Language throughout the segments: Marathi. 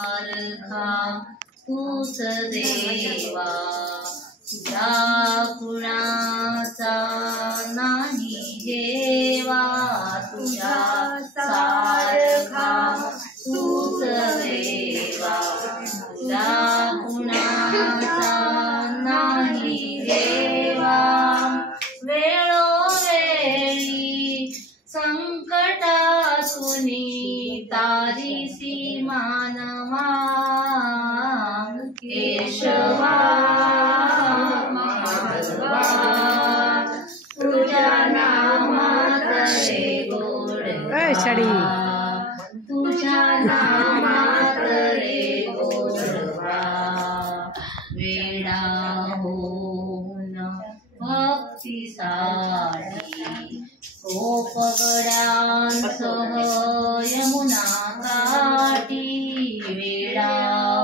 सारखा तूच देवा, तुझ्या कुणाचा नाही जेवा, तुझ्या सारखा तूच देवा, तुझ्या कुणाचा नाही जेवा। वेळोवेळी संकटातुनी तारीसी मानवा, केशवा माधवा, तुझ्या नामात रे गोडवा, तुझ्या नामात रे गोडवा। वेडा होऊन भक्तीसाठी गोपगड्यांसह यमुना काठी, वेडा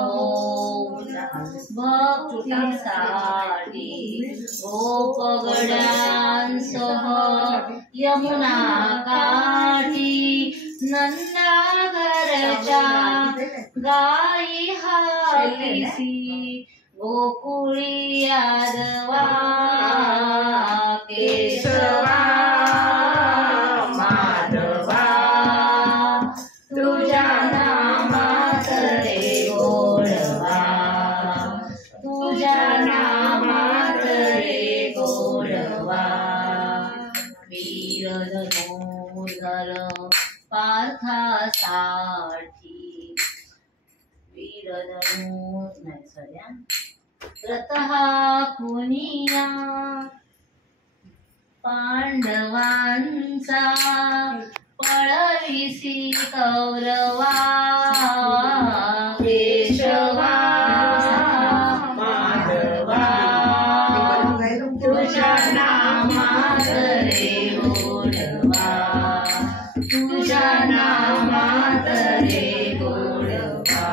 होऊन भक्तीसाठी गोपगड्यांसह यमुना काठी। नंदाघरच्या गाई हालिसी गोकुळी यादवा, केशवा माधवा, तुझ्या नामात रे गोडवा, तुझ्या नामात रे गोडवा। वीर धनुर्धर पार्थासाठी, वीर रतः कुनिया पांडवांचा, पळविसी कौरवा, केशवा माधवा, तुझ्या नामात रे गोडवा, तुझ्या नामात रे गोडवा।